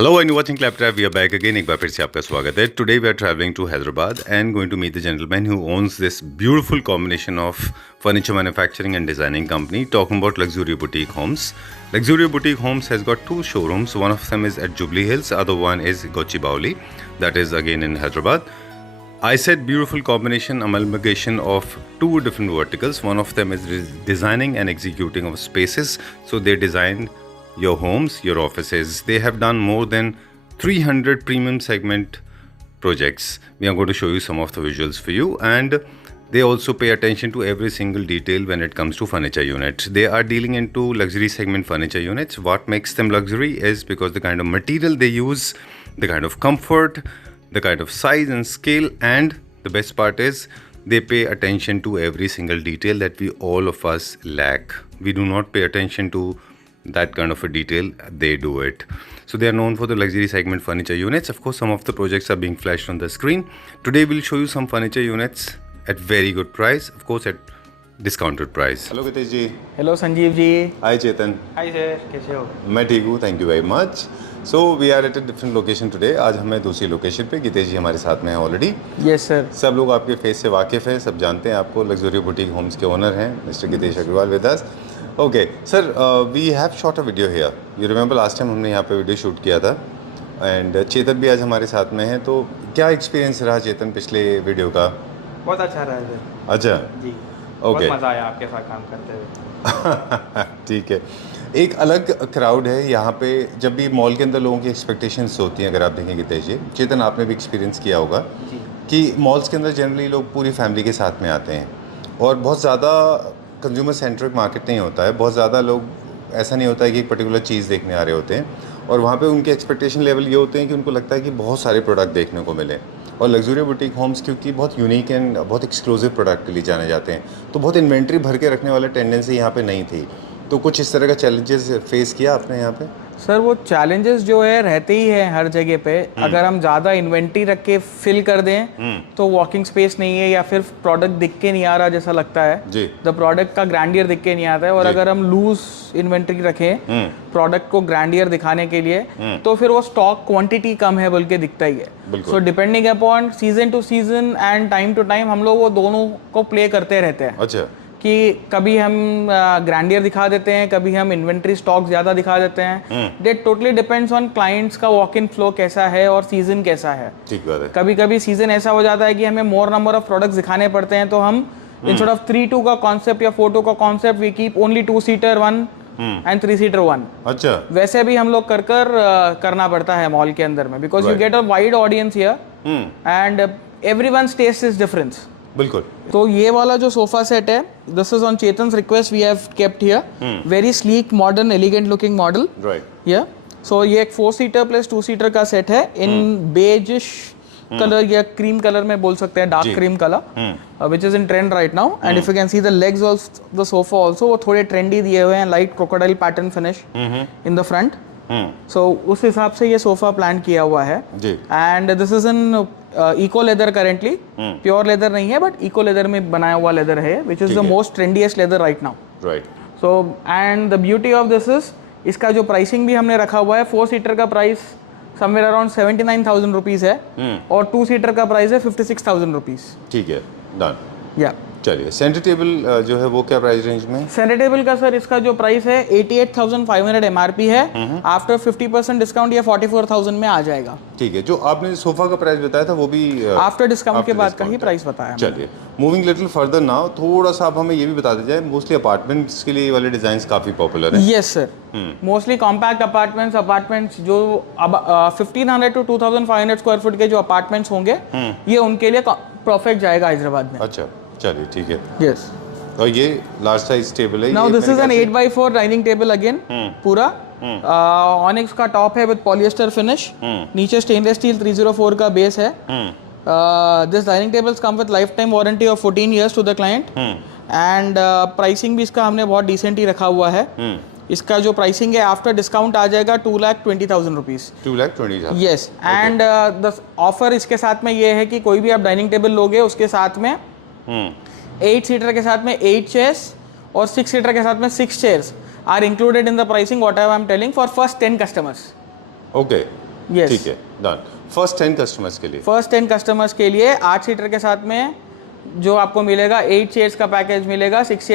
Hello and you're watching Claptrap. We are back again. एक बार फिर से आपका स्वागत है. Today we are traveling to Hyderabad and going to meet the gentleman who owns this beautiful combination of furniture manufacturing and designing company. Talking about Luxury Boutique Homes. Luxury Boutique Homes has got two showrooms. One of them is at Jubilee Hills. Other one is Gochibauli. That is again in Hyderabad. I said beautiful combination, amalgamation of two different verticals. One of them is designing and executing of spaces. So they designed your homes, your offices. They have done more than 300 premium segment projects. We are going to show you some of the visuals for you, and they also pay attention to every single detail when it comes to furniture units. They are dealing into luxury segment furniture units. What makes them luxury is because the kind of material they use, the kind of comfort, the kind of size and scale, and the best part is they pay attention to every single detail that we all of us lack. We do not pay attention to that kind of a detail. They do it. So they are known for the luxury segment furniture units. Of course, some of the projects are being flashed on the screen. Today we'll show you some furniture units at very good price, of course at discounted price. Hello Gitesh ji. Hello Sanjeev ji. Hi Chetan. Hi sir, कैसे हो? मैं ठीक हूँ, thank you very much. So we are at a different location today. आज हमें दूसरी location पे गितेश जी हमारे साथ में हैं ऑलरेडी. Yes sir. सब लोग आपके फेस से वाकिफ़ हैं, सब जानते हैं आपको. लग्जरी बुटीक होम्स के ओनर हैं mister Gitesh Agarwal with us. Okay sir, we have shot a video here. You remember last time हमने यहाँ पे वीडियो शूट किया था, एंड चेतन भी आज हमारे साथ में है. तो क्या एक्सपीरियंस रहा चेतन पिछले वीडियो का? बहुत अच्छा रहा है सर. अच्छा जी. ओके. बहुत मज़ा आया आपके साथ काम करते हुए. ठीक है. एक अलग क्राउड है यहाँ पे. जब भी मॉल के अंदर लोगों की एक्सपेक्टेशंस होती हैं, अगर आप देखेंगे तेज जी, चेतन आपने भी एक्सपीरियंस किया होगा जी. कि मॉल्स के अंदर जनरली लोग पूरी फैमिली के साथ में आते हैं और बहुत ज़्यादा कंज्यूमर सेंट्रिक मार्केट नहीं होता है. बहुत ज़्यादा लोग, ऐसा नहीं होता है कि एक पर्टिकुलर चीज़ देखने आ रहे होते हैं, और वहाँ पे उनके एक्सपेक्टेशन लेवल ये होते हैं कि उनको लगता है कि बहुत सारे प्रोडक्ट देखने को मिले. और लग्जरी बुटीक होम्स क्योंकि बहुत यूनिक एंड बहुत एक्सक्लूसिव प्रोडक्ट के लिए जाने जाते हैं, तो बहुत इन्वेंट्री भर के रखने वाला टेंडेंसी यहाँ पे नहीं थी. तो कुछ इस तरह का चैलेंजेस फेस किया आपने यहाँ पे? सर वो चैलेंजेस जो है रहते ही हैं हर जगह पे. अगर हम ज़्यादा इन्वेंट्री रख के फिल कर दें तो वॉकिंग स्पेस नहीं है, या फिर प्रोडक्ट दिख के नहीं आ रहा जैसा लगता है. द प्रोडक्ट का ग्रैंडियर दिख के नहीं आता है. और अगर हम लूज इन्वेंट्री रखें प्रोडक्ट को ग्रैंडियर दिखाने के लिए, तो फिर वो स्टॉक क्वांटिटी कम है बोल के दिखता ही है. So depending upon season to season and time to time हम लोग वो दोनों को प्ले करते रहते हैं. अच्छा. कि कभी हम ग्रैंडियर दिखा देते हैं, कभी हम इन्वेंट्री स्टॉक ज़्यादा दिखा देते हैं. That totally depends on clients का वॉक इन फ्लो कैसा है और सीजन कैसा है. ठीक बात है. कभी कभी सीजन ऐसा हो जाता है कि हमें मोर नंबर ऑफ प्रोडक्ट्स दिखाने पड़ते हैं, तो हम इंस्टेड ऑफ 3-2 का कॉन्सेप्ट या 4-2 का concept we keep only two seater 1 and three seater 1. अच्छा. वैसे भी हम लोग करना पड़ता है मॉल के अंदर में, because you get a wide audience here and everyone's taste is difference. बिल्कुल. तो ये वाला जो सोफा सेट है, this is on Chetan's request we have kept here. Very sleek, modern, elegant looking model. Right. या सो ये एक 4-सीटर प्लस 2-सीटर का सेट है इन बेजिश कलर या क्रीम कलर में बोल सकते हैं, dark cream colour, which is in trend right now. And if you can see the legs of the sofa also, वो थोड़े ट्रेंडी दिए हुए हैं, light crocodile pattern finish in the front. So उस हिसाब से ये सोफा प्लान किया हुआ है. And this is in eco leather currently. Pure leather नहीं है बट इको लेदर में बनाया हुआ लेदर है, which is the most trendiest leather right now. Right. So and the beauty of this is, इसका जो प्राइसिंग भी हमने रखा हुआ है, 4-सीटर का प्राइस समवेयर अराउंड 79,000 रुपीज है, और 2-सीटर का प्राइस है 56,000 रुपीज. ठीक है, डन. या चलिए, सेंटर टेबल जो है वो क्या प्राइस रेंज में? सेंटर टेबल का सर इसका जो प्राइस है 88,500 एमआरपी है. आफ्टर 50% डिस्काउंट ये 44,000 में आ जाएगा. ठीक है. जो आपने सोफा का प्राइस बताया था वो भी आफ्टर डिस्काउंट के बाद का ही प्राइस बताया. चलिए, मूविंग लिटिल फर्दर नाउ, थोड़ा सा आप हमें ये भी बता दीजिए, मोस्टली अपार्टमेंट्स के लिए ये वाले डिजाइन काफी पॉपुलर है. Yes sir. Mostly compact apartments जो अब 1500 to 2500 स्क्वायर फुट के जो अपार्टमेंट्स होंगे, ये उनके लिए परफेक्ट जाएगा हैदराबाद में. अच्छा, चलिए ठीक है. यस. और ये लार्ज साइज टेबल है. Now this is an 8x4 dining table again. पूरा ऑनिक्स का टॉप है विद पॉलिएस्टर फिनिश. नीचे स्टेनलेस स्टील 304 का बेस है. This dining tables come with lifetime warranty of 14 years to the client. And pricing भी इसका हमने बहुत डिसेंट ही रखा हुआ है. इसका जो प्राइसिंग है आफ्टर डिस्काउंट आ जाएगा 2,20,000 rupees. 2,20,000. Yes. And the offer इसके साथ में ये है कि कोई भी आप डाइनिंग टेबल लोगे, उसके साथ में 8-सीटर के साथ में 8 चेयर्स और 6-सीटर के साथ में 6 chairs are included in the pricing what I am telling for first 10 customers. Okay. Yes. ठीक है, डन। फर्स्ट 10 कस्टमर्स के लिए। फर्स्ट 10 कस्टमर्स के लिए 8 सीटर के साथ में जो आपको मिलेगा 8 चेयर्स का पैकेज मिलेगा, 6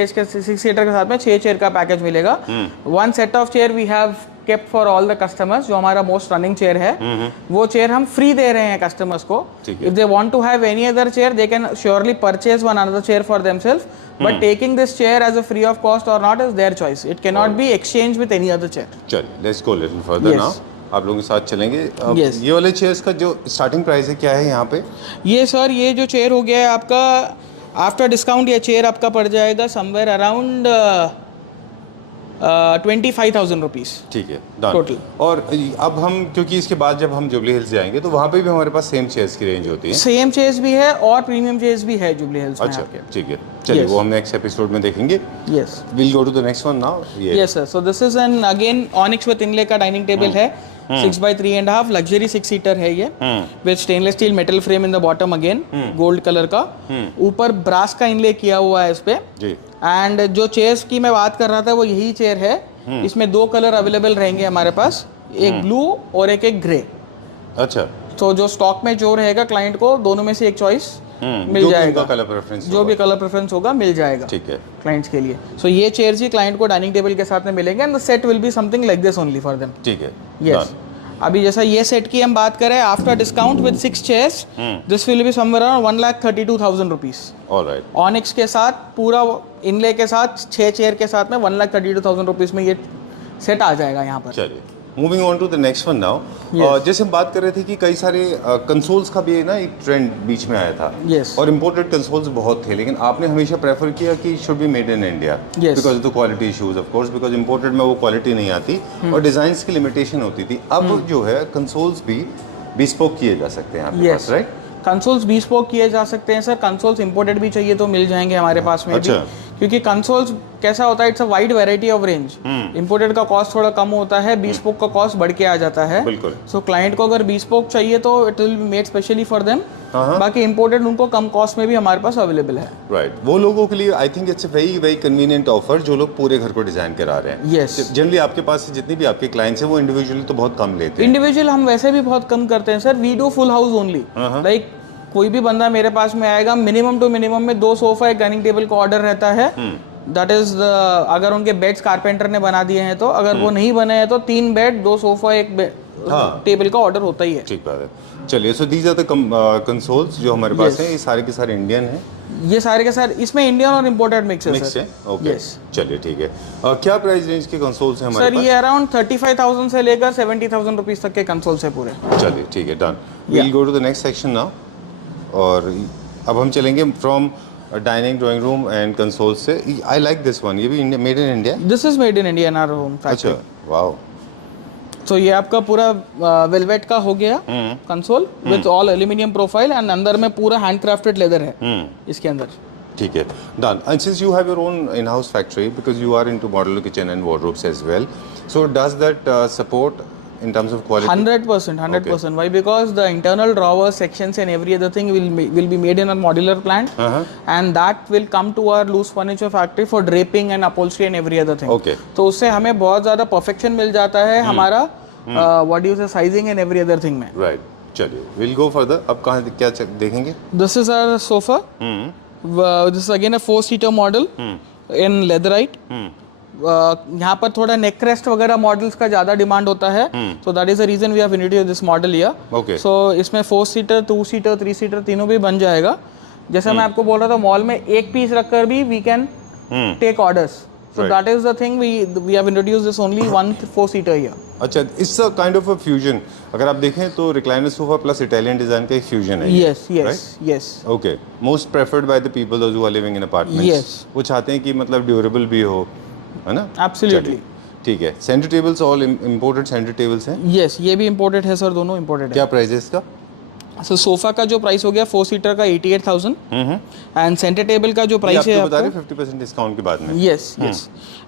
सीटर के साथ में 6 चेयर का पैकेज मिलेगा। One set of chair we have kept for all the customers, जो हमारा मोस्ट रनिंग चेयर है, वो चेयर हम फ्री दे रहे हैं कस्टमर्स को। If they want to have any other chair they can surely purchase one another chair for themselves, but taking this chair as a free of cost और not is their choice, it can not be exchange with any other chair. चलिए let's go little further now, आप लोगों के साथ चलेंगे। अब Yes. ये वाले चेयर्स का जो स्टार्टिंग प्राइस है क्या है यहाँ पे? ये सर, ये जो चेयर हो गया है आपका आफ्टर डिस्काउंट, ये चेयर आपका पड़ जाएगा समवेयर अराउंड 25,000 रुपीज़। ठीक है, डन। Total. और अब हम, क्योंकि इसके बाद जब हम जुबली हिल्स जाएंगे तो वहाँ पे भी हमारे पास सेम चेयर्स की रेंज होती है। सेम चेयर्स भी है और प्रीमियम चेयर्स भी है जुबली हिल्स में अच्छा, आपके। ठीक है, चलिए Yes. वो हम नेक्स्ट एपिसोड में देखेंगे। Yes will go to the next one now. Yes sir, so this is an again onyx with inlay का डाइनिंग टेबल है, 6x3.5 लग्जरी 6 सीटर है ये, with stainless steel metal frame in the bottom, again gold colour का, ऊपर brass का इनले किया हुआ है इस पे। जी। एंड जो चेयर्स की मैं बात कर रहा था वो यही चेयर है। इसमें 2 कलर अवेलेबल रहेंगे हमारे पास, एक ब्लू और एक ग्रे। अच्छा, तो जो स्टॉक में जो रहेगा क्लाइंट को दोनों में से एक चॉइस मिल जाएगा, कलर प्रेफरेंस जो भी कलर प्रेफरेंस होगा मिल जाएगा। ठीक है, क्लाइंट्स के लिए। सो ये चेयर्स ही क्लाइंट को डाइनिंग टेबल के साथ में मिलेंगे and the set will be something like this only for them. ठीक है, यस। अभी जैसा ये सेट की हम बात करें, after discount with 6 chairs this will be somewhere around 1,32,000 rupees. Alright, onyx के साथ पूरा इनले के साथ 6 चेयर के साथ में 1,32,000 रुपीज में ये सेट आ जाएगा यहाँ पर। चलिए moving on to the next one now. जैसे हम बात कर रहे थे कि कई सारे कंसोल्स का भी ना एक ट्रेंड बीच में आया था। Yes. और इम्पोर्टेड कंसोल्स बहुत थे, लेकिन आपने हमेशा प्रेफर किया कि should be made in India Yes. Because of the quality issues, of course, because imported में वो क्वालिटी नहीं आती और डिजाइन्स की लिमिटेशन होती थी। अब जो है कंसोल्स भी बिस्पोक किए जा सकते हैं आपके पास, राइट? कंसोल्स bespoke किए जा सकते हैं सर। कंसोल्स इंपोर्टेड भी चाहिए तो मिल जाएंगे हमारे पास में भी, अच्छा। क्योंकि कंसोल्स कैसा होता है, it's a wide variety of range. Imported का कॉस्ट थोड़ा कम होता है, bespoke का कॉस्ट बढ़ के आ जाता है। बिल्कुल। सो क्लाइंट को अगर bespoke चाहिए तो it will be made specially for them. बाकी इंपोर्टेड उनको कम कॉस्ट में भी हमारे पास अवेलेबल है। राइट, वो लोगों के लिए I think it's a very very convenient offer, जो लोग पूरे घर को डिजाइन करा रहे हैं। Yes. जनरली आपके पास जितनी भी आपके क्लाइंट्स हैं वो इंडिविजुअली तो बहुत कम लेते हैं। इंडिविजुअल हम वैसे भी बहुत कम करते हैं sir, we do full house only. Like कोई भी बंदा मेरे पास में आएगा, मिनिमम टू मिनिमम में 2 सोफा एक डाइनिंग टेबल का ऑर्डर रहता है। दैट इज अगर उनके बेड्स कारपेंटर ने बना दिए हैं तो, अगर वो नहीं बने हैं तो 3 बेड 2 सोफा एक टेबल का ऑर्डर होता ही है। ठीक बात है। चलिए, so these are the consoles जो हमारे पास हैं, ये सारे के सारे इंडियन हैं। ये सारे के सारे इसमें इंडियन और इम्पोर्टेड मिक्स है मिक्स सर। है, ओके। चलिए ठीक है। क्या प्राइस रेंज के कंसोल्स हैं हमारे सर ये अराउंड 35,000 से लेकर 70,000 रुपीज तक के कंसोल्स है पूरे। पास? चलिए ठीक है, done. Will go to the next section now. और अब हम चलेंगे from dining, drawing room and consoles से। आई लाइक दिस वन, ये भी made in India? This is made in India in our home factory. अच्छा, वाओ। तो ये आपका पूरा वेलवेट का हो गया console with all aluminium profile and अंदर में पूरा हैंडक्राफ्टेड लेदर है इसके अंदर। ठीक है, done. And since you have your own in house factory, because you are into modular kitchen and wardrobes as well, so does that support in terms of quality? 100%. Why? Because the internal drawers, sections and every other thing will be made in a modular plant, and that will come to our loose furniture factory for draping and upholstery and every other thing. Okay. तो उससे हमें बहुत ज़्यादा perfection मिल जाता है हमारा what do you say sizing and every other thing में. Right. चलिए, we'll go further. अब कहाँ क्या देखेंगे? This is our sofa. This is again a 4-seater model in leatherite. यहाँ पर थोड़ा नेक रेस्ट वगैरह मॉडल्स का ज़्यादा डिमांड होता है, so that is the reason we have introduced this model here. Okay. So इसमें 4 सीटर, 2 सीटर, 3 सीटर तीनों भी बन जाएगा। जैसा मैं आपको बोल रहा था, मॉल में एक पीस रखकर भी we can take orders, so that is the thing we have introduced this only 1 4 seater here. अच्छा, it's a kind of a fusion. अगर आप देखें तो recliner sofa plus Italian design का एक फ्यूजन है। Yes. Okay, most preferred by the people those who are living in apartments. Yes. वो चाहते हैं कि मतलब ड्यूरेबल भी हो, है ना? एब्सोल्युटली। ठीक है। Centre tables all imported centre tables हैं? यस, ये भी इंपोर्टेड है सर, दोनों इंपोर्टेड है। क्या प्राइस है इसका? सो सोफा का जो प्राइस हो गया 4 सीटर का 88,000 एंड सेंटर टेबल का जो प्राइस है बता रहे 50% डिस्काउंट के बाद में? यस।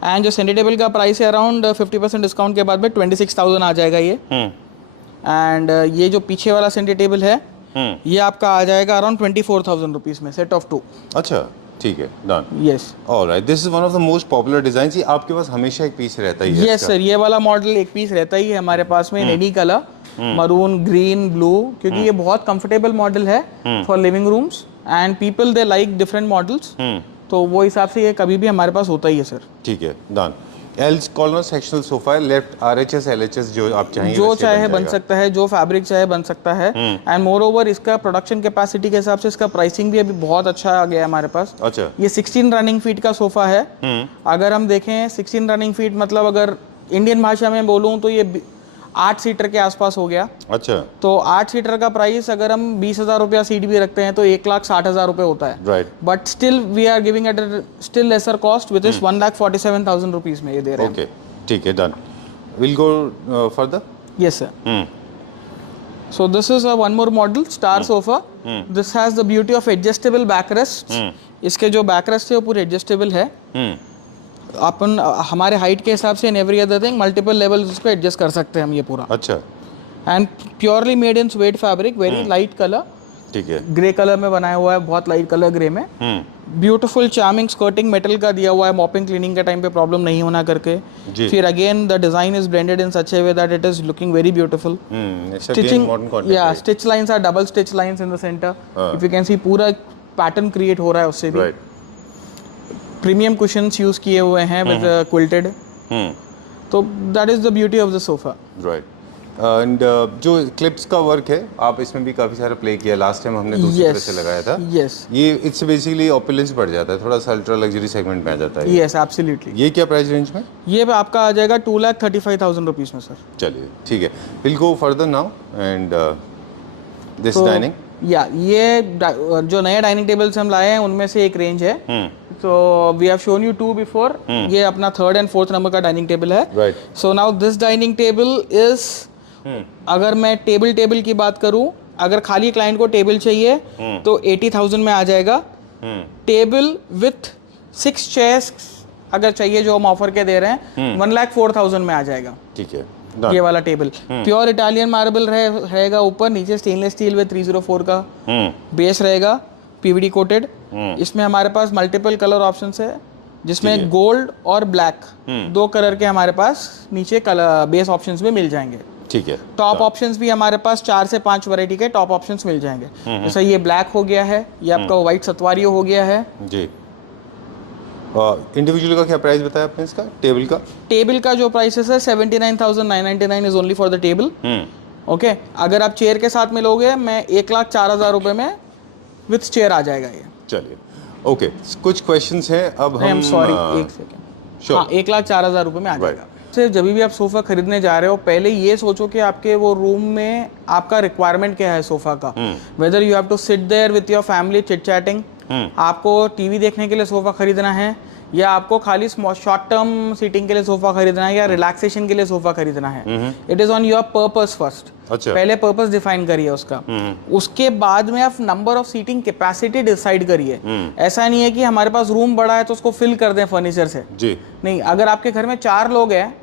एंड जो सेंटर टेबल का प्राइस है अराउंड 50% डिस्काउंट के बाद में 26,000 आ जाएगा ये। एंड ये जो पीछे वाला सेंटर टेबल है ये आपका आ जाएगा अराउंड 24,000 रुपीज में, सेट ऑफ 2। अच्छा, ठीक है, done. Yes. Alright, this is one of the most popular designs. ये आपके पास हमेशा एक पीस रहता ही है? यस सर, ये वाला मॉडल एक पीस रहता ही है हमारे पास में in any colour. Maroon, green, blue, क्योंकि ये बहुत कंफर्टेबल मॉडल है for living rooms and people they like different models, तो वो हिसाब से ये कभी भी हमारे पास होता ही है सर। ठीक है, done. L corner sectional sofa है, लेफ्ट आरएचएस एलएचएस जो आप चाहेंगे जो वैसे चाहे बन जाएगा। सकता है, जो फैब्रिक चाहे बन सकता है, एंड मोर ओवर इसका प्रोडक्शन कैपेसिटी के हिसाब से इसका प्राइसिंग भी अभी बहुत अच्छा आ गया है हमारे पास। अच्छा। ये 16 रनिंग फीट का सोफा है। अगर हम देखें 16 रनिंग फीट मतलब अगर इंडियन भाषा में बोलूँ तो ये 8 सीटर के आसपास हो गया। अच्छा। तो 8 सीटर का प्राइस अगर हम 20,000 रुपया सीट भी रखते हैं तो 1,60,000 रुपये होता है। Right. But still we are giving it still lesser cost which is 1,47,000 rupees में ये दे रहे हैं। ओके, ठीक है, done. Will go further. Yes sir. So this is a one more model, Star sofa. This has the beauty of adjustable backrests. इसके जो backrest है वो पूरे एडजस्टेबल है। अपन हमारे हाइट के हिसाब से in every other thing multiple levels उसको एडजस्ट कर सकते हैं हम ये पूरा। अच्छा। And purely made in sweat fabric, very light colour, ठीक है। ग्रे कलर में बनाया हुआ है, बहुत लाइट कलर ग्रे में। ब्यूटीफुल चार्मिंग स्कर्टिंग मेटल का दिया हुआ है, मॉपिंग क्लीनिंग के टाइम पे प्रॉब्लम नहीं होना करके। जी। फिर again the design is blended in such A way that it is looking very beautiful. Stitching, या stitch lines are double stitch lines in the centre, if you can see पूरा pattern create हो रहा है उससे भी। Right. Premium cushions use किए हुए हैं विद क्विल्टेड, तो that is the beauty of the sofa. Right. And जो क्लिप्स का वर्क है, आप इसमें भी काफी सारा प्ले किया, लास्ट टाइम हमने दूसरी तरह से लगाया था। यस, ये इससे बेसिकली ऑपुलेंस बढ़ जाता है, थोड़ा सा अल्ट्रा लग्जरी सेगमेंट में आ जाता है। Yes absolutely. ये क्या प्राइस रेंज में? ये आपका आ जाएगा 2,35,000 रुपीज में सर। चलिए, ठीक है। Will go further now and this dining. या ये जो नए डाइनिंग टेबल्स हम लाए हैं उनमें से एक रेंज है। तो we have shown you 2 before. ये अपना 3rd एंड 4th नंबर का डाइनिंग टेबल है। Right. So now this dining table is, अगर मैं टेबल की बात करूं, अगर खाली क्लाइंट को टेबल चाहिए तो 80,000 में आ जाएगा। टेबल विथ 6 चेयर्स अगर चाहिए जो हम ऑफर के दे रहे हैं 1,04,000 में आ जाएगा। ठीक है, ये वाला टेबल प्योर इटालियन मार्बल रहेगा, ऊपर नीचे स्टेनलेस स्टील में 304 का बेस रहेगा, पीवीडी कोटेड। इसमें हमारे पास मल्टीपल कलर ऑप्शंस है, जिसमें गोल्ड और ब्लैक 2 कलर के हमारे पास नीचे कलर बेस ऑप्शंस में मिल जाएंगे। ठीक है। टॉप ऑप्शंस भी हमारे पास 4 से 5 वैरायटी के टॉप ऑप्शंस मिल जाएंगे। जैसे ये ब्लैक हो गया है, ये आपका व्हाइट सतवारियो हो गया है जी। इंडिविजुअल का क्या प्राइस बताया आपने इसका, टेबल का? टेबल का जो प्राइस है 79,999 is only for the table. Okay, अगर आप चेयर के साथ मिलोगे मैं 1,04,000 रुपए में विथ चेयर आ जाएगा ये। चलिए, ओके। कुछ क्वेश्चंस हैं अब हम। सॉरी, एक सेकेंड। Sure. हाँ, 1,04,000 रुपए में आ जाएगा। सिर्फ जब भी आप सोफा खरीदने जा रहे हो पहले ये सोचो कि आपके वो रूम में आपका रिक्वायरमेंट क्या है सोफा का। Whether you have to sit there with your family chit chatting, आपको टीवी देखने के लिए सोफा खरीदना है, या आपको खाली शॉर्ट टर्म सीटिंग के लिए सोफा खरीदना है, या रिलैक्सेशन के लिए सोफा खरीदना है। It is on your purpose first. अच्छा। पहले पर्पस डिफाइन करिए उसका, उसके बाद में आप number of seating capacity decide करिए। ऐसा नहीं है कि हमारे पास रूम बड़ा है तो उसको फिल कर दें फर्नीचर से जी। नहीं, अगर आपके घर में 4 लोग हैं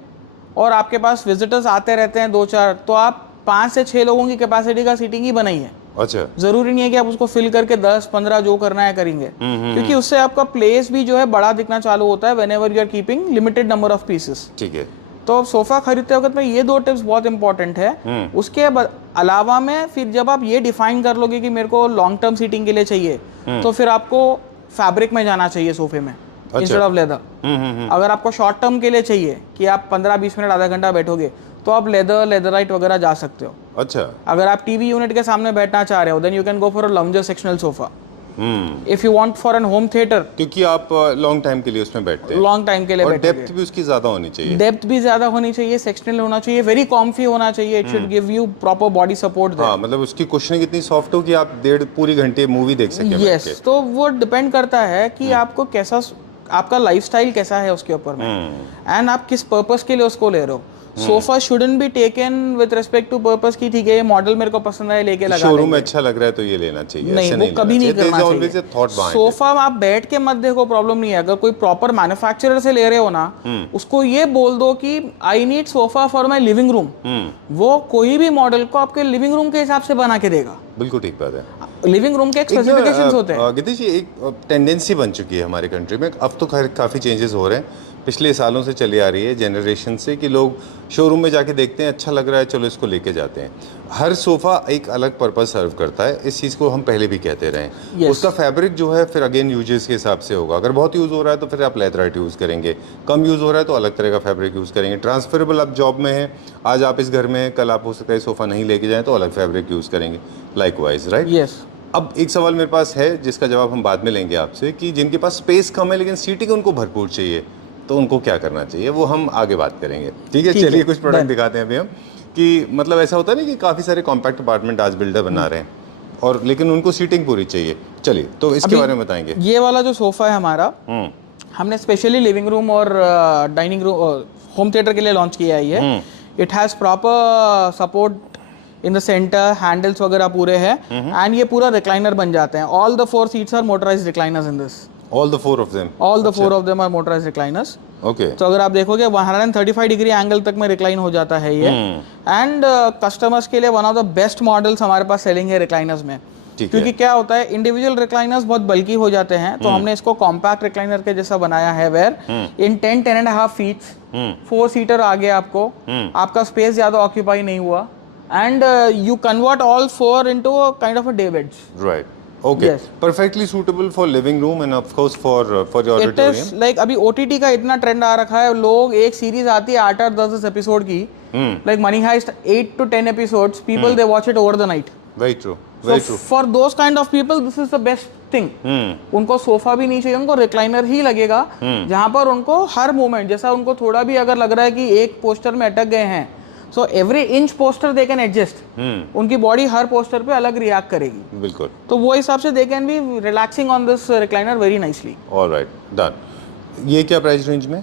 और आपके पास विजिटर्स आते रहते हैं 2-4, तो आप 5 से 6 लोगों की कैपेसिटी का सीटिंग ही बनाइए। अच्छा। जरूरी नहीं है कि आप उसको फिल करके 10-15 जो करना है करेंगे, क्योंकि उससे आपका प्लेस भी जो है बड़ा दिखना चालू होता है whenever you are keeping limited number of pieces. ठीक है। तो सोफा खरीदते वक्त में ये 2 टिप्स बहुत इंपॉर्टेंट है। उसके अलावा में फिर जब आप ये डिफाइन कर लोगे कि मेरे को लॉन्ग टर्म सीटिंग के लिए चाहिए, तो फिर आपको फैब्रिक में जाना चाहिए सोफे में इंस्टेड ऑफ लेदर। अगर आपको शॉर्ट टर्म के लिए चाहिए कि आप 15-20 मिनट आधा घंटा बैठोगे तो आप लेदराइट वगैरह जा सकते हो। अच्छा। अगर आप टीवी यूनिट के सामने बैठना चाह रहे हो then you can go for a lounger sectional sofa. If you want for an home theatre, क्योंकि आप लॉन्ग टाइम के लिए उसमें बैठते हैं, लॉन्ग टाइम के लिए और बैठोगे। डेप्थ भी उसकी ज्यादा होनी चाहिए। डेप्थ भी ज्यादा होनी चाहिए, सेक्शनल होना चाहिए, वेरी कॉम्फी होना चाहिए। It should give you proper body support. हाँ, मतलब उसकी कुशनिंग इतनी सॉफ्ट हो कि आप 1.5 पूरी घंटे मूवी देख सकें। यस, तो वो डिपेंड करता है कि आपको कैसा, आपका लाइफस्टाइल कैसा है उसके ऊपर में, एंड आप किस पर्पस के लिए उसको ले रहे हो। Sofa shouldn't be taken with respect to purpose की ठीक है ये मॉडल मेरे को पसंद है लेके लगा शोरूम में अच्छा लग रहा है तो ये लेना चाहिए। नहीं, वो कभी नहीं करना चाहिए। सोफा आप बैठ के मत देखो, प्रॉब्लम नहीं है। अगर कोई प्रॉपर मैन्युफैक्चरर से ले रहे हो ना, उसको ये बोल दो कि I need sofa for my living room, वो कोई भी मॉडल को आपके लिविंग रूम के हिसाब से बना के देगा। बिल्कुल ठीक बात है। लिविंग रूम के एक स्पेसिफिकेशंस होते हैं। गिरीश जी, एक टेंडेंसी बन चुकी है हमारे कंट्री में, अब तो खैर काफ़ी चेंजेस हो रहे हैं, पिछले सालों से चली आ रही है, जनरेशन से, कि लोग शोरूम में जाके देखते हैं अच्छा लग रहा है चलो इसको लेके जाते हैं। हर सोफ़ा एक अलग पर्पस सर्व करता है, इस चीज़ को हम पहले भी कहते रहे हैं। Yes. उसका फैब्रिक जो है फिर अगेन यूजेस के हिसाब से होगा। अगर बहुत यूज़ हो रहा है तो फिर आप लेदराइट यूज़ करेंगे, कम यूज़ हो रहा है तो अलग तरह का फैब्रिक यूज़ करेंगे। ट्रांसफरेबल आप जॉब में हैं, आज आप इस घर में हैं, कल आप हो सकता है सोफ़ा नहीं लेके जाएँ तो अलग फैब्रिक यूज़ करेंगे, लाइकवाइज, राइट? यस। अब एक सवाल मेरे पास है जिसका जवाब हम बाद में लेंगे आपसे, कि जिनके पास स्पेस कम है लेकिन सीटिंग उनको भरपूर चाहिए, तो उनको क्या करना चाहिए, वो हम आगे बात करेंगे। ठीक है, ठीक है, चलिए कुछ प्रोडक्ट done. दिखाते हैं अभी हम, कि मतलब ऐसा होता है ना कि काफ़ी सारे कॉम्पैक्ट अपार्टमेंट आज बिल्डर बना रहे हैं और लेकिन उनको सीटिंग पूरी चाहिए। चलिए तो इसके अभी बारे में बताएंगे। ये वाला जो सोफा है हमारा, हमने स्पेशली लिविंग रूम और डाइनिंग रूम, होम थिएटर के लिए लॉन्च किया है ये। It has proper support in the centre, handles वगैरह पूरे हैं, एंड ये पूरा रिक्लाइनर बन जाते हैं। All the 4 seats are motorised recliners in this. All the 4 of them? All the 4 of them are motorised recliners. Okay. तो अगर आप देखोगे 135 डिग्री एंगल तक में रिक्लाइन हो जाता है ये, एंड कस्टमर्स के लिए one of the best models हमारे पास सेलिंग है रिक्लाइनर्स में। क्योंकि क्या होता है, इंडिविजुअल रिक्लाइनर्स बहुत बल्की हो जाते हैं, तो हमने इसको कॉम्पैक्ट रिक्लाइनर के जैसा बनाया है, वेयर इन 10.5 फीट्स 4 सीटर आ गया आपको, आपका स्पेस ज्यादा ऑक्यूपाई नहीं हुआ, and you convert all 4 into a kind of a day beds. Right, okay, Yes. Perfectly suitable for living room end of course for your it auditorium. Is like, अभी OTT का इतना trend आ रखा है, लोग एक series आती है 8 और 10 एपिसोड की, like money heist 8 to 10 episodes, people they watch it over the night. Very true, very So true. for those kind of people this is the best thing. उनको सोफा भी नहीं चाहिए, उनको रिक्लाइनर ही लगेगा, जहां पर उनको हर मोमेंट, जैसा उनको थोड़ा भी अगर लग रहा है कि एक पोस्टर में अटक गए हैं, so every inch poster they can adjust. उनकी बॉडी हर पोस्टर पे अलग रिएक्ट करेगी, बिल्कुल। तो वो हिसाब से they can be relaxing on this recliner very nicely. Alright, done. ये क्या प्राइस रेंज में?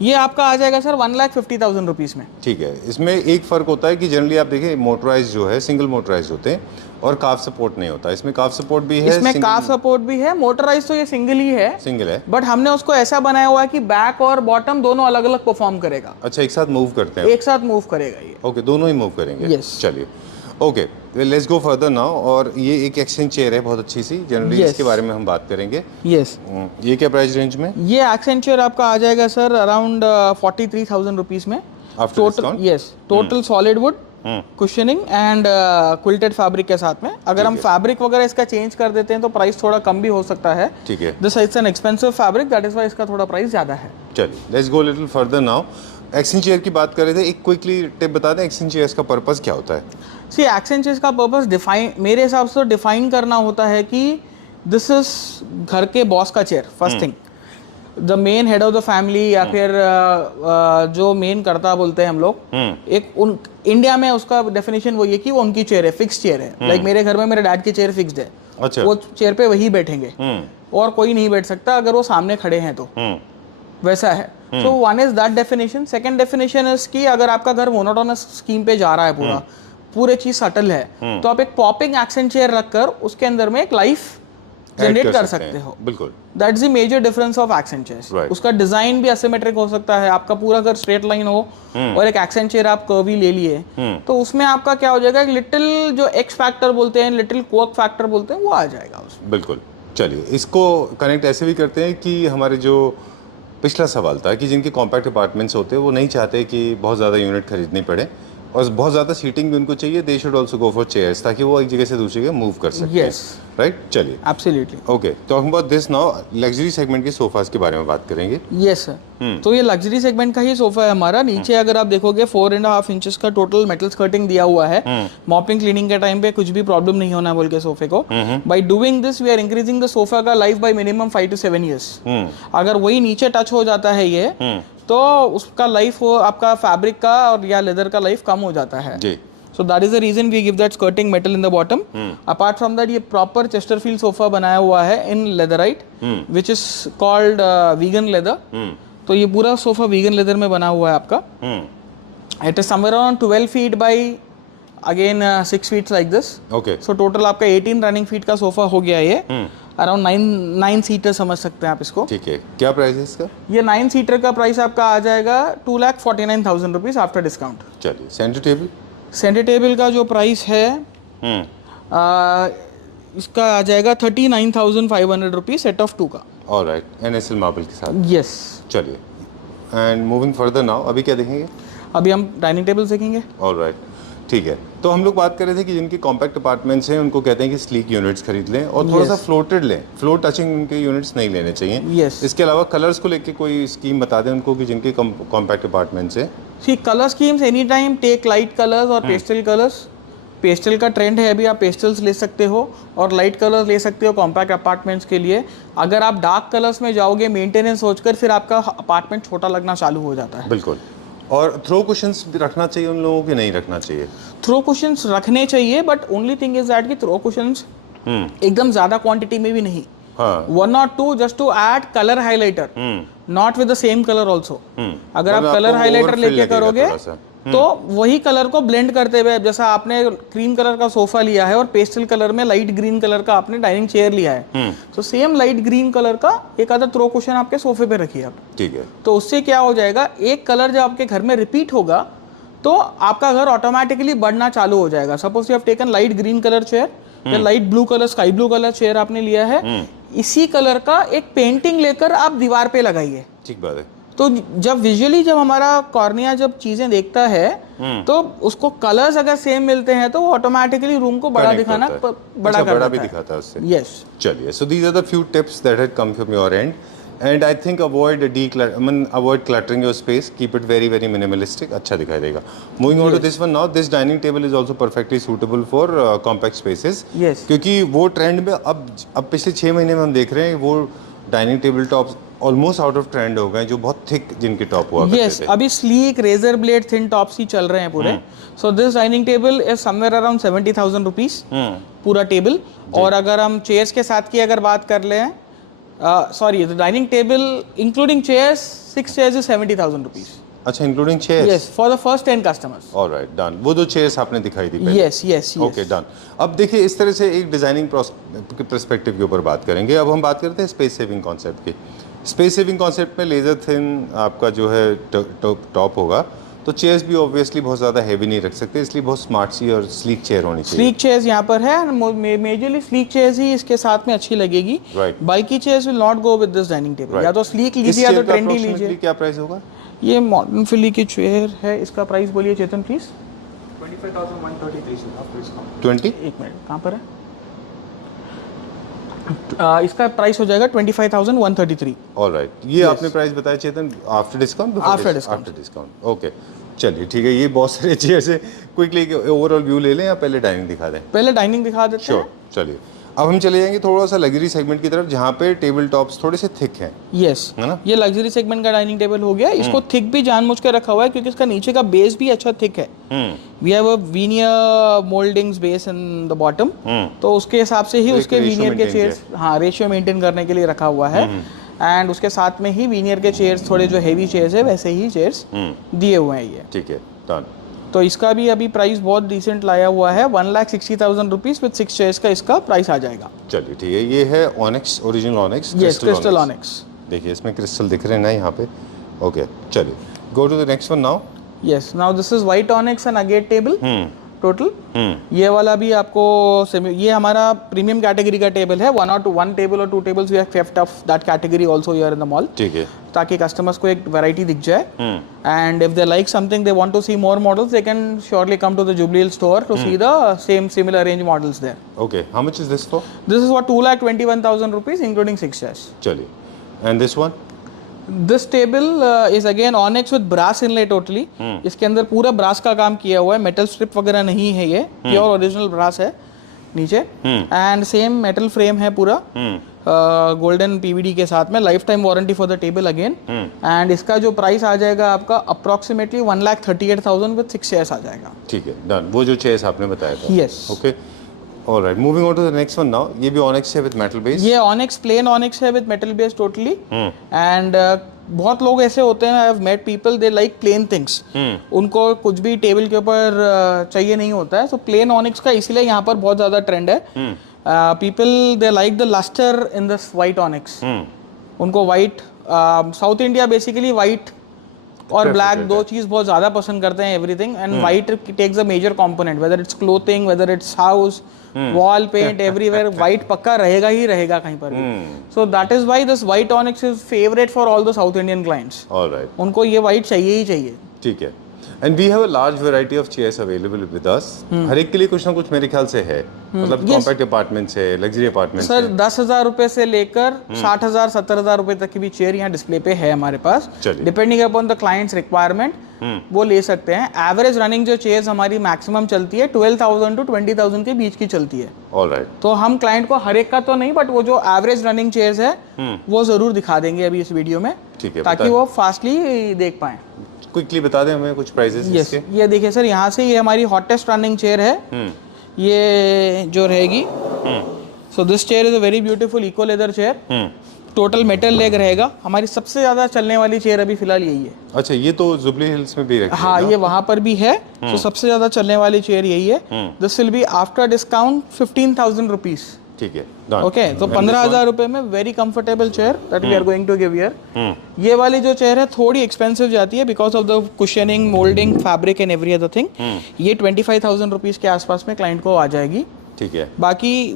ये आपका आ जाएगा सर 1,50,000 रुपीज़ में। ठीक है, इसमें एक फ़र्क होता है कि जनरली आप देखिए मोटराइज जो है सिंगल मोटराइज होते हैं और काफ सपोर्ट नहीं होता। इसमें काफ सपोर्ट भी है, इसमें काफ सपोर्ट भी है, मोटराइज तो ये सिंगल ही है, सिंगल है, बट हमने उसको ऐसा बनाया हुआ है कि बैक और बॉटम दोनों अलग अलग परफॉर्म करेगा। अच्छा, एक साथ मूव करते हैं? एक साथ मूव करेगा ये। ओके, दोनों ही मूव करेंगे। Yes. चलिए, okay, let's go further now. और ये एक एक्सचेंज चेयर है बहुत अच्छी सी, जनरली Yes. इसके बारे में हम बात करेंगे। यस, ये क्या प्राइस रेंज में? ये एक्सेंचर आपका आ जाएगा सर अराउंड 43,000 रुपीज़ में। After total, discount? Yes, total solid wood, cushioning and quilted fabric के साथ में। अगर हम फैब्रिक वगैरह इसका चेंज कर देते हैं तो प्राइस थोड़ा कम भी हो सकता है। ठीक है, this is an expensive fabric, that is why इसका थोड़ा प्राइस ज़्यादा है। चलिए let's go little further now. Exchange chair की बात कर रहे थे, एक क्विकली टिप बता दें, एक्सचेंज चेयर्स का पर्पस क्या होता है? सी, एक्सचेंजेस का पर्पस डिफाइन, मेरे हिसाब से डिफाइन करना होता है कि दिस इज घर के बॉस का chair, first thing, the main head of the family, या फिर जो मेन करता बोलते हैं हम लोग, एक उन इंडिया में उसका डेफिनेशन वही है कि वो उनकी चेयर है, फिक्स चेयर है। लाइक मेरे घर में मेरे डैड की चेयर फिक्स्ड है, अच्छा, वो चेयर पे वही बैठेंगे और कोई नहीं बैठ सकता अगर वो सामने खड़े हैं तो, वैसा है। So one is that definition. Second definition is कि अगर आपका घर मोनोटोनस स्कीम पे जा रहा है, पूरे चीज सटल है, तो आप एक पॉपिंग एक्सेंट चेयर रखकर उसके अंदर में एक लाइफ जनरेट कर सकते हो। बिल्कुल, that's the major difference of accent chairs. Right. उसका डिजाइन भी असिमेट्रिक हो सकता है, आपका पूरा घर स्ट्रेट लाइन हो और एक एक्सेंट चेयर आप कर्वी ले लिए, तो उसमें आपका क्या हो जाएगा, एक लिटिल जो एक्स फैक्टर बोलते हैं, लिटिल क्वर्क फैक्टर बोलते हैं, वो आ जाएगा उसमें। बिल्कुल। चलिए इसको कनेक्ट ऐसे भी करते हैं कि हमारे जो पिछला सवाल था कि जिनके कॉम्पैक्ट अपार्टमेंट्स होते हैं वो नहीं चाहते कि बहुत ज़्यादा यूनिट खरीदनी पड़े और बहुत ज़्यादा सीटिंग भी उनको चाहिए, they should also go for chairs, ताकि वो एक जगह से दूसरी जगह मूव कर सकें। Yes. राइट, चलिए absolutely. Okay, talking about this now, luxury segment के सोफास के बारे में बात करेंगे। यस सर, तो ये लग्जरी सेगमेंट का ही सोफा है हमारा। नीचे अगर आप देखोगे 4.5 इंचेस का टोटल मेटल स्कर्टिंग दिया हुआ है। मॉपिंग क्लीनिंग के टाइम पे कुछ भी प्रॉब्लम नहीं होना बोल के सोफे को। By doing this we are increasing the sofa का life by minimum 5 to 7 years। अगर वही नीचे टच हो जाता है ये, तो उसका लाइफ हो, आपका फैब्रिक का और या लेदर का लाइफ कम हो जाता है जी। So that is the reason we give that skirting metal in the bottom. Apart from that, ये proper Chesterfield sofa बनाया हुआ है in leatherite, which is called vegan leather. तो ये पूरा सोफा vegan leather में बना हुआ है आपका। It is somewhere around 12 feet by again 6 feet like this. Okay, So total आपका 18 running feet का सोफा हो गया ये। अराउंड 9 सीटर समझ सकते हैं आप इसको। ठीक है, क्या प्राइस है इसका? ये 9 सीटर का प्राइस आपका आ जाएगा 2,49,000 रुपीज आफ्टर डिस्काउंट। चलिए, सेंटर टेबल? सेंटर टेबल का जो प्राइस है इसका आ जाएगा 39,500 रुपीज सेट ऑफ 2 का। ऑलराइट, NSL मार्बल के साथ। यस। चलिए, एंड मूविंग फर्दर नाउ, अभी क्या देखेंगे? अभी हम डाइनिंग टेबल देखेंगे। ऑलराइट, ठीक है। तो हम लोग बात कर रहे थे कि जिनके कॉम्पैक्ट अपार्टमेंट्स हैं उनको कहते हैं कि स्लीक यूनिट्स खरीद लें और थोड़ा सा फ्लोटेड लें, फ्लोर टचिंग उनके यूनिट्स नहीं लेने चाहिए। Yes. इसके अलावा कलर्स को लेके कोई स्कीम बता दें उनको कि जिनके कॉम्पैक्ट अपार्टमेंट्स हैं। See colour schemes any time take light colours और पेस्टल कलर्स। पेस्टल का ट्रेंड है अभी, आप पेस्टल्स ले सकते हो और लाइट कलर्स ले सकते हो कॉम्पैक्ट अपार्टमेंट्स के लिए। अगर आप डार्क कलर्स में जाओगे मेंटेनेंस सोचकर, फिर आपका अपार्टमेंट छोटा लगना चालू हो जाता है। बिल्कुल। और थ्रो कुशंस रखना चाहिए उन लोगों के, नहीं रखना चाहिए? थ्रो कुशंस रखने चाहिए, but only thing is that कि थ्रो कुशंस एकदम ज़्यादा क्वांटिटी में भी नहीं, हाँ, 1 or 2 just to add colour highlighter, not with the same colour also. अगर आप कलर हाइलाइटर लेके करोगे तो वही कलर को ब्लेंड करते हुए, जैसा आपने क्रीम कलर का सोफा लिया है और पेस्टल कलर में लाइट ग्रीन कलर का आपने डाइनिंग चेयर लिया है, तो सेम लाइट ग्रीन कलर का एक आधा थ्रो कुशन आपके सोफे पे रखिए आप। ठीक है। तो उससे क्या हो जाएगा, एक कलर जब आपके घर में रिपीट होगा तो आपका घर ऑटोमेटिकली बढ़ना चालू हो जाएगा। Suppose you have taken light green colour chair या light blue colour, sky blue colour chair आपने लिया है, इसी कलर का एक पेंटिंग लेकर आप दीवार पे लगाइए। ठीक बात है। तो जब विजुअली जब हमारा कॉर्निया जब चीजें देखता है तो उसको कलर्स अगर सेम मिलते हैं तो वो ऑटोमेटिकली रूम को बड़ा दिखाना बड़ा भी दिखाता है उससे। यस। चलिए, so these are the few tips that had come from your end and I think avoid avoid cluttering your space, keep it very very minimalistic, अच्छा दिखाई देगा। Moving on to this one now, this dining table is also perfectly suitable for compact spaces, क्योंकि वो trend में अब पिछले 6 महीने में हम देख रहे हैं वो dining table tops almost out of trend हो गए, जो बहुत थिक जिनके टॉप हुआ करते थे। अभी sleek razor blade thin tops ही चल रहे हैं पूरे। So this dining table is somewhere around 70,000 rupees पूरा टेबल। और अगर हम चेयर्स के साथ की अगर बात कर ले, sorry, the dining table including chairs, 6 chairs is 70,000 rupees. अच्छा, including chairs? Yes, for the first 10 customers. Alright, done. वो जो चेयर्स आपने दिखाई थी पहले? Yes yes. Okay, done. अब देखिए, इस तरह से एक डिजाइनिंग पर्सपेक्टिव के ऊपर बात करेंगे। अब हम बात करते हैं स्पेस सेविंग कॉन्सेप्ट की। स्पेस सेविंग कॉन्सेप्ट में लेजर थिन आपका जो है टॉप होगा, तो चेयर्स भी ऑब्वियसली बहुत ज़्यादा हैवी नहीं रख सकते, इसलिए बहुत स्मार्ट सी और स्लीक चेयर होनी चाहिए। स्लीक चेयर्स यहाँ पर है, मेजरली स्लीक चेयर्स ही इसके साथ में अच्छी लगेगी। राइट। बाकी chairs will not go with this dining table. या तो स्लीक लीजिए या तो ट्रेंडी लीजिए। क्या प्राइस होगा? ये मॉडर्न फिली की चेयर है, इसका प्राइस बोलिए चेतन प्लीज। 25,133। 20? एक मिनट, कहाँ पर है? इसका प्राइस हो जाएगा 25,133। ऑलराइट, ये आपने प्राइस बताया Chetan after discount? After discount. Okay, चलिए ठीक है। ये बहुत सारे चेयर्स है, क्विकली ओवरऑल व्यू ले लें या पहले डाइनिंग दिखा दें? पहले डाइनिंग दिखा देते हैं। श्योर, चलिए। अब हम चले जाएंगे थोड़ा सा लग्जरी सेगमेंट की तरफ, जहाँ पे टेबल टॉप्स थोड़े से थिक हैं। यस, है ना? ये लग्जरी सेगमेंट का डाइनिंग टेबल हो गया। इसको थिक भी जानबूझ के रखा हुआ है क्योंकि इसका नीचे का बेस भी अच्छा थिक है। We have a veneer mouldings base in the bottom, तो उसके हिसाब से ही उसके वीनियर के चेयर्स, हाँ, रेशियो मेंटेन करने के लिए रखा हुआ है। एंड उसके साथ में ही वीनियर के चेयर्स, थोड़े जो हेवी चेयर्स है वैसे ही चेयर्स दिए हुए हैं ये। ठीक है, डन। तो इसका भी अभी प्राइस बहुत डिसेंट लाया हुआ है, 1,60,000 रुपीज विद 6 चेयर्स का इसका प्राइस आ जाएगा। चलिए ठीक है। ये है onyx, original onyx. Yes, crystal onyx. देखिए, इसमें क्रिस्टल दिख रहे हैं ना यहाँ पे। ओके, चलिए, go to the next one now. Yes, now this is white onyx and agate table total. ये वाला भी आपको ये हमारा प्रीमियम कैटेगरी का टेबल है। one टेबल और 2 tables we have kept of that category also here in the mall. ठीक है, ताकि कस्टमर्स को एक वैरायटी दिख जाए। And if they like something, they want to see more models, they can surely come to the Jubilee Hill store to see the same similar range models there. Okay, how much is this for? This is for 2,21,000 rupees including 6 chairs. चलिए, and this one? This table is again onyx with brass inlay totally. इसके अंदर पूरा brass का काम किया हुआ है, metal strip वगैरह नहीं है, ये प्योर ओरिजिनल ब्रास है नीचे। एंड सेम मेटल फ्रेम है पूरा, गोल्डन पीवीडी के साथ में, life time warranty for the table again. And इसका जो प्राइस आ जाएगा आपका अप्रोक्सीमेटली 1,38,000 विद 6 चेयर्स आ जाएगा। ठीक है, डन। वो जो चेयर्स आपने बताया था। Yes. Okay, alright, moving on to the next one now. ये भी ऑनिक्स है विद मेटल बेस? ये ऑनिक्स, प्लेन ऑनिक्स है with metal base totally. And बहुत लोग ऐसे होते हैं, I have met people, they like plain things. उनको कुछ भी टेबल के ऊपर चाहिए नहीं होता है, सो प्लेन ऑनिक्स का इसीलिए यहाँ पर बहुत ज्यादा ट्रेंड है। People they like the lustre in this white onyx. उनको white, South India basically white और ब्लैक Preferred दो है। चीज बहुत ज्यादा पसंद करते हैं everything and white takes a major component whether it's clothing whether it's house wall paint everywhere white पक्का रहेगा ही रहेगा कहीं पर भी so that is why this white onyx is favourite for all the South Indian clients alright, उनको ये white चाहिए ही चाहिए ठीक है। And we have a large variety of chairs available with us. हर एक के लिए कुछ ना कुछ मेरे ख्याल से है, मतलब कॉम्पैक्ट अपार्टमेंट्स है, लग्जरी अपार्टमेंट्स सर है। 10,000 रुपए से लेकर 60,000 70,000 रुपए तक की भी चेयर यहाँ डिस्प्ले पे है हमारे पास चलिए। Depending upon the clients requirement वो ले सकते हैं। एवरेज रनिंग जो चेयर्स हमारी मैक्सिमम चलती है 12,000 टू 20,000 के बीच की चलती है। ऑलराइट, तो हम क्लाइंट को हर एक का तो नहीं बट वो जो एवरेज रनिंग चेयर्स है वो जरूर दिखा देंगे अभी इस वीडियो में, ठीक है, ताकि बताएं। वो फास्टली देख पाए। क्विकली बता दें हमें कुछ प्राइसेस यस, इसके। ये देखिए सर, यहाँ से ये हमारी हॉटेस्ट रनिंग चेयर है, ये जो रहेगी। So this chair is a very beautiful eco leather chair, total metal leg रहेगा। हमारी सबसे ज्यादा चलने वाली चेयर अभी फिलहाल यही है। अच्छा, ये तो जुबली हिल्स में भी रखी हाँ, है ना? ये वहां पर भी है। तो सबसे ज्यादा चलने वाली चेयर यही है। This will be after discount 15,000 rupees. ठीक है, done. ओके, तो And 15,000 रुपए में very comfortable chair that we are going to give here. ये वाली जो चेयर है थोड़ी एक्सपेंसिव जाती है because of the cushioning, moulding, fabric and every other thing. ये 25,000 रुपीज के आसपास में क्लाइंट को आ जाएगी। ठीक है। बाकी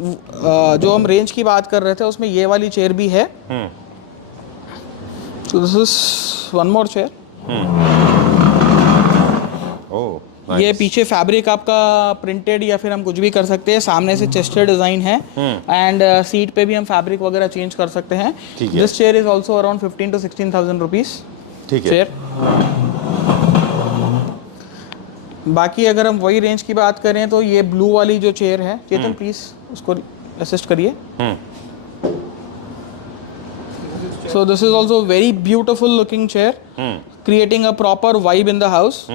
जो हम रेंज की बात कर रहे थे उसमें ये वाली चेयर भी है। So this is one more chair. ओह, ये पीछे फैब्रिक आपका प्रिंटेड या फिर हम कुछ भी कर सकते हैं, सामने से चेस्टेड डिजाइन है एंड सीट पे भी हम फैब्रिक वगैरह चेंज कर सकते हैं। ठीक है। This chair is also around 15 to 16,000 rupees ठीक है। चेयर। बाकी अगर हम वही रेंज की बात करें तो ये ब्लू वाली जो चेयर है, चेतन प्लीज उसको असिस्ट करिए। So this is also very beautiful looking chair, creating a proper vibe in the house.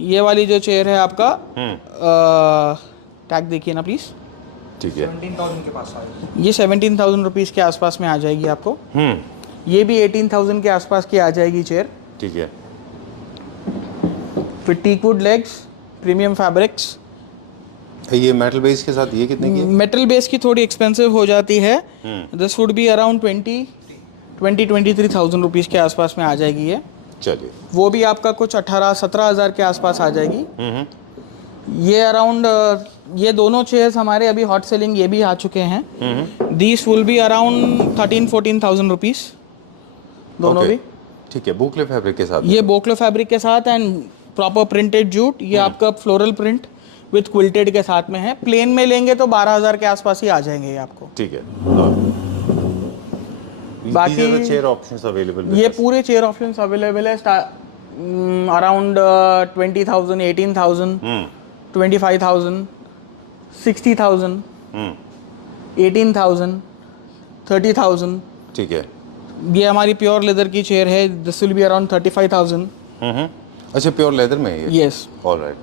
ये वाली जो चेयर है आपका टैग देखिए ना प्लीज, ठीक है। 17,000 के पास आएगी। ये 17,000 रुपीज के आसपास में आ जाएगी आपको। ये भी 18,000 के आसपास की आ जाएगी चेयर ठीक है। With teakwood legs, premium fabrics. ये मेटल बेस के साथ ये कितने की है? मेटल बेस की थोड़ी एक्सपेंसिव हो जाती है। This would be around 23,000 rupees के आसपास में आ जाएगी ये। चलिए। वो भी आपका कुछ 18-17,000 के आसपास आ जाएगी। ये अराउंड ये दोनों चेयर्स हमारे अभी हॉट सेलिंग ये भी आ चुके हैं। दीस विल बी अराउंड 13,000-14,000 रुपीज दोनों Okay. भी। ठीक है, बोकले फैब्रिक के साथ। ये बोकलो फैब्रिक के साथ एंड प्रॉपर प्रिंटेड जूट। ये आपका फ्लोरल प्रिंट विथ क्विल्टेड के साथ में है। प्लेन में लेंगे तो 12,000 के आसपास ही आ जाएंगे ये आपको। ठीक है। बाकी चेयर ऑप्शंस अवेलेबल। ये पूरे चेयर ऑप्शंस अवेलेबल है अराउंड 20,000, 18,000, 25,000, 60,000, 18,000, 30,000। ठीक है। ये हमारी प्योर लेदर की चेयर है। This will be around 35,000। अच्छा, प्योर लेदर में है ये? Yes alright,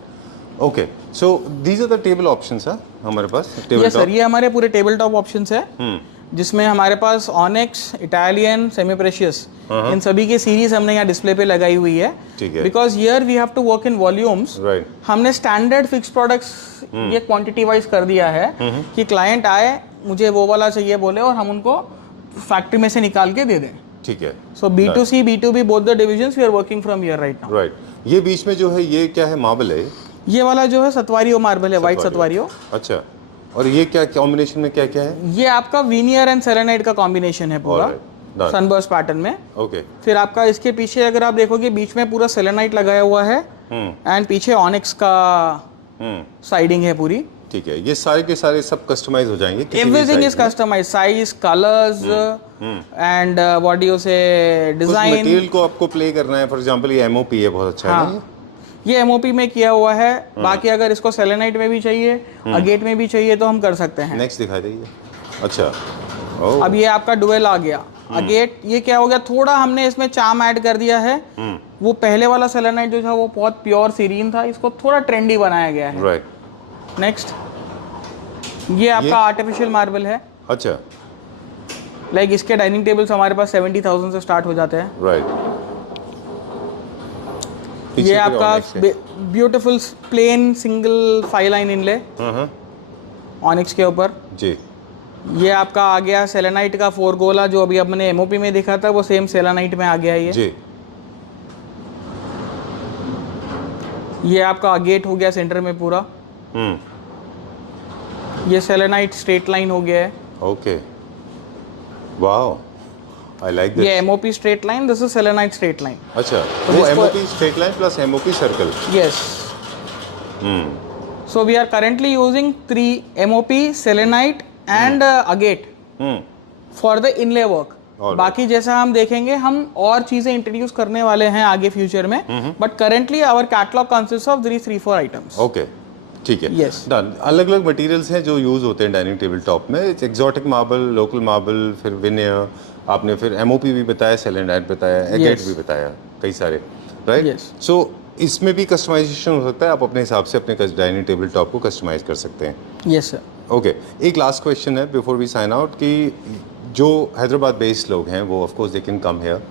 okay. So these are the table options है हमारे पास। टेबल यस सर, ये हमारे पूरे टेबल टॉप ऑप्शंस है जिसमें हमारे पास ऑनिक्स, इटालियन, सेमी प्रेशियस, इन सभी की सीरीज हमने यहाँ डिस्प्ले पे लगाई हुई है। ठीक है। Because here we have to work in volumes. Right. हमने स्टैंडर्ड फिक्स प्रोडक्ट्स ये क्वांटिटी वाइज कर दिया है कि क्लाइंट आए, मुझे वो वाला चाहिए बोले और हम उनको फैक्ट्री में से निकाल के दे दें। ठीक है। So B2C, B2B both the divisions we are working from here right now. Right. ये बीच में जो है ये क्या है, मार्बल है? ये वाला जो है सतवारियो मार्बल है, व्हाइट सतवारियो। अच्छा, और ये क्या कॉम्बिनेशन में क्या क्या है? ये आपका वीनियर एंड सेलेनाइट का कॉम्बिनेशन है पूरा Alright, done. सनबर्स्ट पैटर्न में। ओके। फिर आपका इसके पीछे अगर आप देखोगे बीच में पूरा सेलेनाइट लगाया हुआ है एंड पीछे ऑनिक्स का साइडिंग है पूरी। ठीक है। ये सारे के सारे सब कस्टमाइज हो जाएंगे? Everything is customise, size, colours and what do you say design. Material को आपको प्ले करना है। फॉर एग्जांपल ये एमओपी है, बहुत अच्छा है ना? ये एमओपी में किया हुआ है। बाकी अगर इसको सेलेनाइट में भी चाहिए, अगेट में भी चाहिए तो हम कर सकते हैं। नेक्स्ट दिखा दीजिए। अच्छा, ओह, अब ये आपका डुएल आ गया। अगेट ये क्या हो गया, थोड़ा हमने इसमें चार्म ऐड कर दिया है। वो पहले वाला सेलेनाइट जो था वो बहुत प्योर सीरीन था, इसको थोड़ा ट्रेंडी बनाया गया है। राइट। नेक्स्ट ये आपका आर्टिफिशियल मार्बल है। अच्छा, लाइक इसके डाइनिंग टेबल्स हमारे पास 70,000 से स्टार्ट हो जाते हैं। राइट। ये आपका ब्यूटीफुल प्लेन सिंगल 5 लाइन इनले ऑनिक्स के ऊपर। जी। ये आपका आ गया सेलेनाइट का 4 गोला, जो अभी हमने एमओपी में देखा था वो सेम सेलेनाइट में आ गया ये। जी। ये आपका गेट हो गया सेंटर में पूरा, ये सेलेनाइट स्ट्रेट लाइन हो गया है। Okay, wow, I like this. ये MOP straight line, this is selenite straight line. अच्छा, तो वो जिसको- MOP straight line plus MOP circle. Yes, so we are currently using 3 MOP, selenite and agate for the inlay work. Alright. बाकी जैसा हम देखेंगे, हम और चीजें इंट्रोड्यूस करने वाले हैं आगे फ्यूचर में, but currently our catalogue consist of 3-4 items. Okay, ठीक है, Yes. डन। अलग अलग मटेरियल्स हैं जो यूज होते हैं डाइनिंग टेबल टॉप में। एक्सोटिक मार्बल, लोकल मार्बल, फिर विनियर, आपने फिर एमओपी भी बताया, सेलेनाइट बताया, एगेट Yes. भी बताया, कई सारे, राइट? Yes. सो इसमें भी कस्टमाइजेशन हो सकता है, आप अपने हिसाब से अपने डाइनिंग टेबल टॉप को कस्टमाइज कर सकते हैं। Yes sir. ओके, एक लास्ट क्वेश्चन है बिफोर वी साइन आउट कि जो हैदराबाद बेस्ड लोग हैं वो of course they can come here,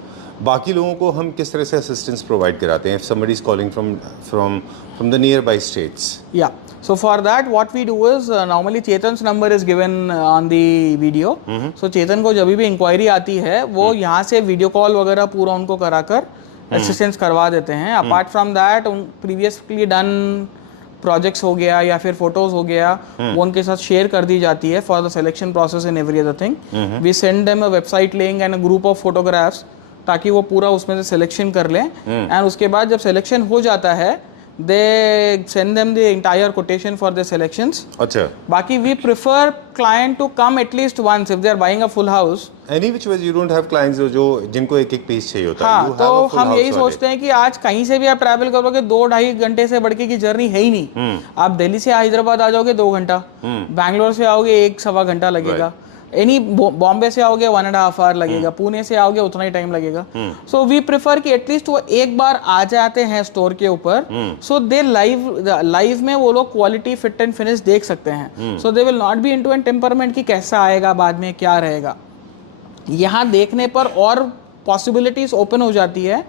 बाकी लोगों को हम किस तरह से असिस्टेंस प्रोवाइड कराते हैं? If somebody is calling from the near by states. Yeah. So for that, what we do is normally Chetan's number is given on the video. So Chetan को जब भी इंक्वायरी आती है, वो यहाँ से वीडियो कॉल वगैरह पूरा उनको कराकर असिस्टेंस करवा देते हैं। Apart from that, previously done projects हो गया या फिर फोटोज हो गया, वो उनके साथ शेयर कर दी जाती है for the selection process and every other thing. We send them a website link and a group of photographs, ताकि वो पूरा उसमें से सिलेक्शन कर लें। एंड उसके बाद जब सिलेक्शन हो जाता है, they send them the entire quotation for the selections. अच्छा, बाकी we prefer client to come at least once if they are buying a full house. Any which ways you don't have clients जो जिनको एक एक piece चाहिए होता है। हाँ, You तो have a full हम house यही वाले। सोचते हैं कि आज कहीं से भी आप ट्रैवल करोगे, 2-2.5 घंटे से बढ़ के की जर्नी है ही नहीं। आप दिल्ली से हैदराबाद आ जाओगे 2 घंटा, बैंगलोर से आओगे 1-1.25 घंटा लगेगा, एनी बॉम्बे से आओगे 1.5 आवर लगेगा, पुणे से आओगे उतना ही टाइम लगेगा। सो वी प्रेफर कि एटलीस्ट वो एक बार आ जाते हैं स्टोर के ऊपर, सो दे लाइव में वो लोग क्वालिटी, फिट एंड फिनिश देख सकते हैं। So they will not be into an temperament कि कैसा आएगा, बाद में क्या रहेगा। यहाँ देखने पर और पॉसिबिलिटीज ओपन हो जाती है।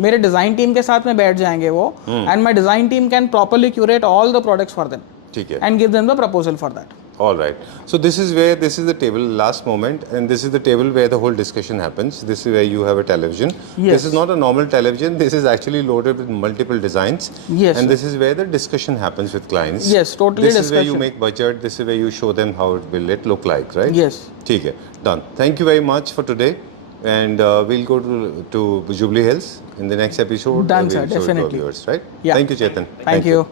मेरे डिजाइन टीम के साथ में बैठ जाएंगे वो, and my design team can properly curate all the products for them, ठीक है, and give them the proposal for that. all right. So this is the table, last moment, and this is the table where the whole discussion happens. This is where you have a television. Yes. This is not a normal television. This is actually loaded with multiple designs. Yes, And sir. this is where the discussion happens with clients. Yes, totally This is where you discussion. make budget. This is where you show them how it will look like, right? Yes. ठीक है, done. Thank you very much for today, and we'll go to Jubilee Hills in the next episode. Done, sir, We'll show it to our definitely. viewers, right? Yeah. Thank you, Chetan. Thank you.